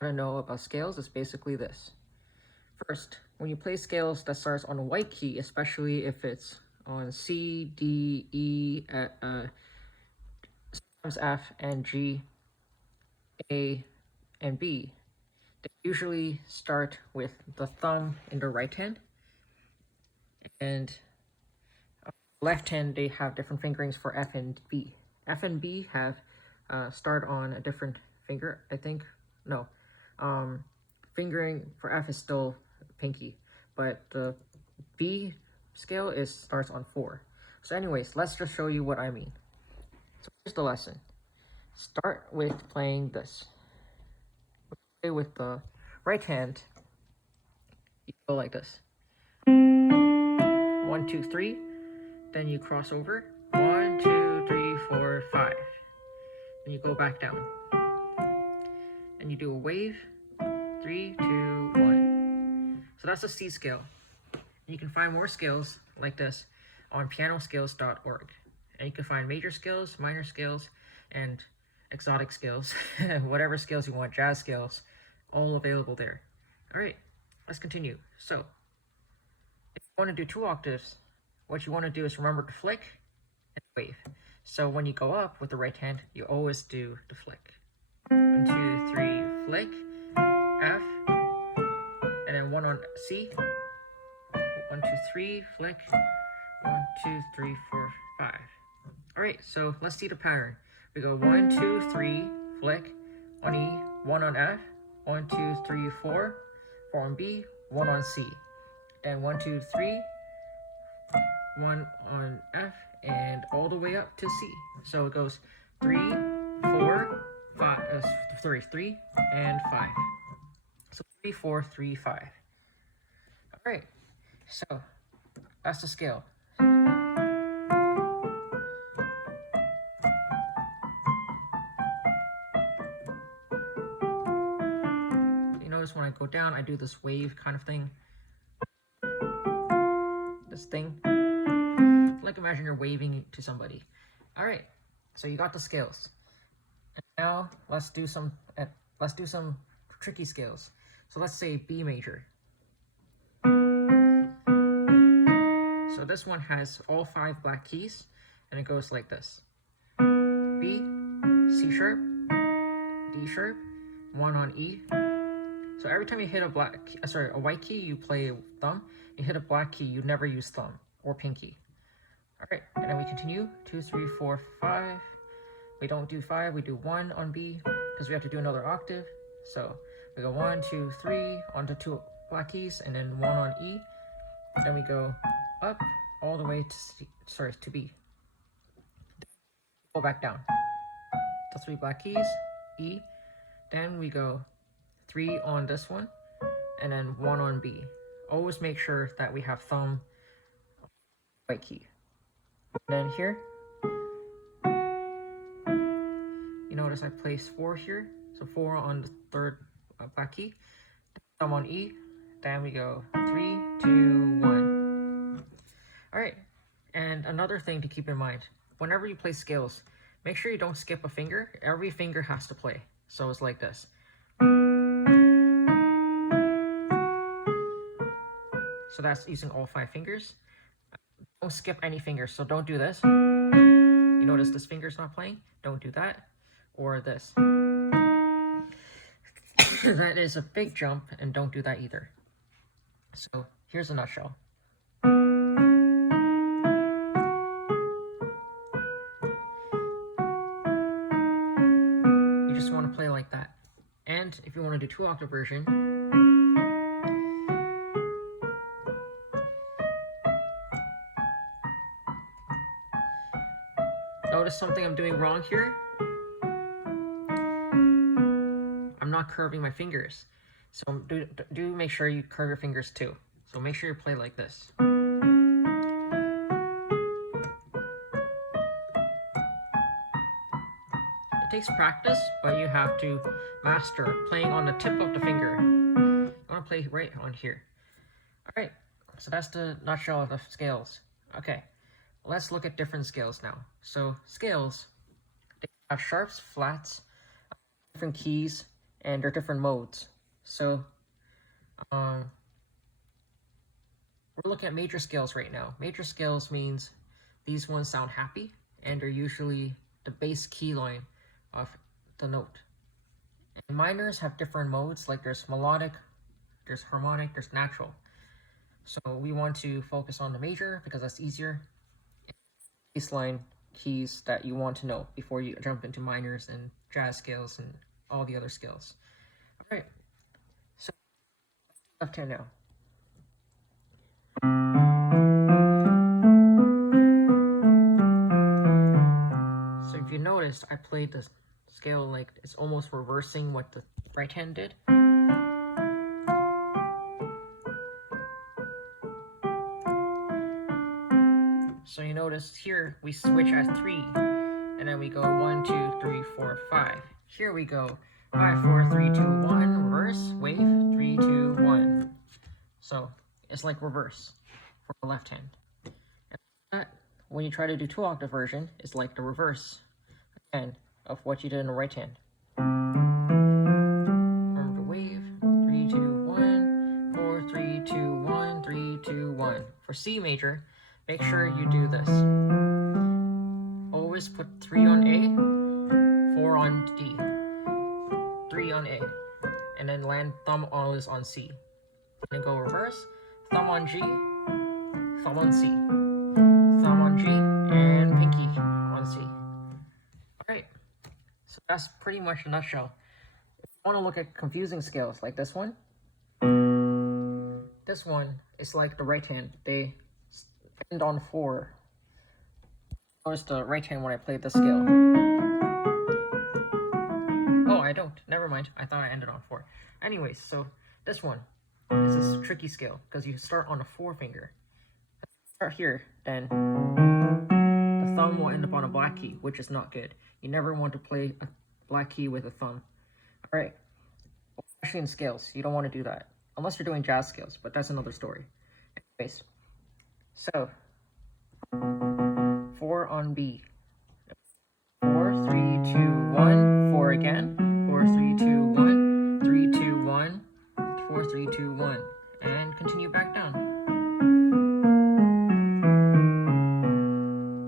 to know about scales is basically this. First, when you play scales that starts on a white key, especially if it's on C, D, E, sometimes F and G, A, and B, they usually start with the thumb in the right hand, and left hand they have different fingerings for F and B. F and B have start on a different finger, I think. No, fingering for F is still pinky, but the B scale starts on 4. So anyways, let's just show you what I mean. So here's the lesson. Start with playing this. Play with the right hand. You go like this. 1, 2, 3. Then you cross over. 1, 2, 3, 4, 5. Then you go back down. And you do a wave. 3, 2, 1. So that's a C scale. And you can find more scales like this on pianoscales.org. And you can find major scales, minor scales, and exotic scales, whatever scales you want, jazz scales, all available there. All right, let's continue. So if you want to do 2 octaves, what you want to do is remember to flick and wave. So when you go up with the right hand, you always do the flick. 1, 2, 3, flick, F, and then 1 on C. 1, 2, 3, flick, 1, 2, 3, 4, 5. All right, so let's see the pattern. We go 1, 2, 3, flick, on E, 1 on F, 1, 2, 3, 4, 4 on B, 1 on C. Then 1, 2, 3, 1 on F, and all the way up to C. So it goes 3, 4, 5, 3, and 5. So 3, 4, 3, 5. All right, so that's the scale. Notice when I go down, I do this wave kind of thing. This thing. Like imagine you're waving to somebody. All right, so you got the scales. And now let's do some tricky scales. So let's say B major. So this one has all 5 black keys, and it goes like this: B, C sharp, D sharp, 1 on E. So every time you hit a white key, you play thumb. You hit a black key, you never use thumb or pinky. All right, and then we continue. 2, 3, 4, 5. We don't do 5, we do 1 on B because we have to do another octave. So we go 1, 2, 3 onto 2 black keys, and then 1 on E. Then we go up all the way to C, to B. Go back down. The 3 black keys, E. Then we go 3 on this one, and then 1 on B. Always make sure that we have thumb, white key. Then here, you notice I placed 4 here, so 4 on the 3rd black key, thumb on E. Then we go 3, 2, 1. All right, and another thing to keep in mind, whenever you play scales, make sure you don't skip a finger. Every finger has to play. So it's like this. So that's using all 5 fingers. Don't skip any fingers, so don't do this. You notice this finger's not playing? Don't do that. Or this. That is a big jump, and don't do that either. So here's a nutshell. You just want to play like that. And if you want to do 2 octave version, notice something I'm doing wrong here? I'm not curving my fingers. So do make sure you curve your fingers too. So make sure you play like this. It takes practice, but you have to master playing on the tip of the finger. You want to play right on here. All right, so that's the nutshell of the scales. Okay, let's look at different scales now. So scales, they have sharps, flats, different keys, and they're different modes. So we're looking at major scales right now. Major scales means these ones sound happy, and they're usually the bass key line of the note. And minors have different modes, like there's melodic, there's harmonic, there's natural. So we want to focus on the major because that's easier. Baseline keys that you want to know before you jump into minors and jazz scales and all the other scales. All right, so left hand now. So if you noticed, I played the scale like it's almost reversing what the right hand did. So you notice here we switch at 3, and then we go 1, 2, 3, 4, 5. Here we go 5, 4, 3, 2, 1, reverse, wave, 3, 2, 1. So it's like reverse for the left hand. And that, when you try to do 2-octave version, it's like the reverse again of what you did in the right hand. Remember the wave, 3, 2, 1, 4, 3, 2, 1, 3, 2, 1. For C major, make sure you do this. Always put 3 on A, 4 on D, 3 on A, and then land thumb always on C. And then go reverse, thumb on G, thumb on C, thumb on G, and pinky on C. Alright, so that's pretty much a nutshell. If you want to look at confusing scales like this one is like the right hand. They end on 4. Notice the right hand when I played the scale. Oh, I don't. Never mind. I thought I ended on 4. Anyways, so this one is this tricky scale because you start on a 4-finger. Start here, then the thumb will end up on a black key, which is not good. You never want to play a black key with a thumb. All right, especially in scales, you don't want to do that unless you're doing jazz scales, but that's another story. Anyways, so 4 on B. 4, 3, 2, 1, 4 again. 4, 3, 2, 1, 3, 2, 1, 4, 3, 2, 1, and continue back down.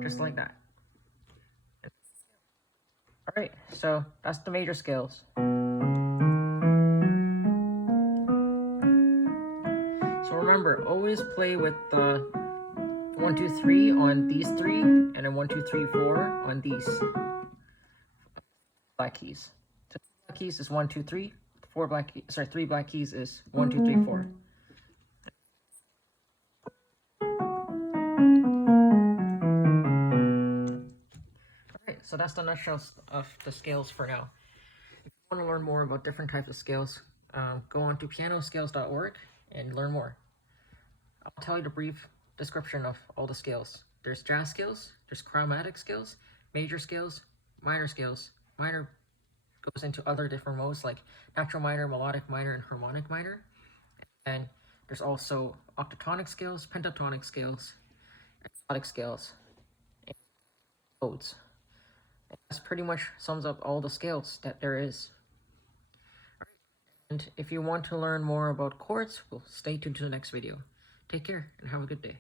Just like that. All right, so that's the major scales. So remember, always play with the 1, 2, 3 on these 3, and then 1, 2, 3, 4 on these black keys. So 2 black keys is 1, 2, 3. 3 black keys is 1, 2, 3, 4. Alright, so that's the nutshell of the scales for now. If you want to learn more about different types of scales, go on to pianoscales.org and learn more. I'll tell you the brief description of all the scales. There's jazz scales, there's chromatic scales, major scales, minor scales. Minor goes into other different modes like natural minor, melodic minor, and harmonic minor. And there's also octatonic scales, pentatonic scales, exotic scales, and modes. And that's pretty much sums up all the scales that there is. And if you want to learn more about chords, well, stay tuned to the next video. Take care and have a good day.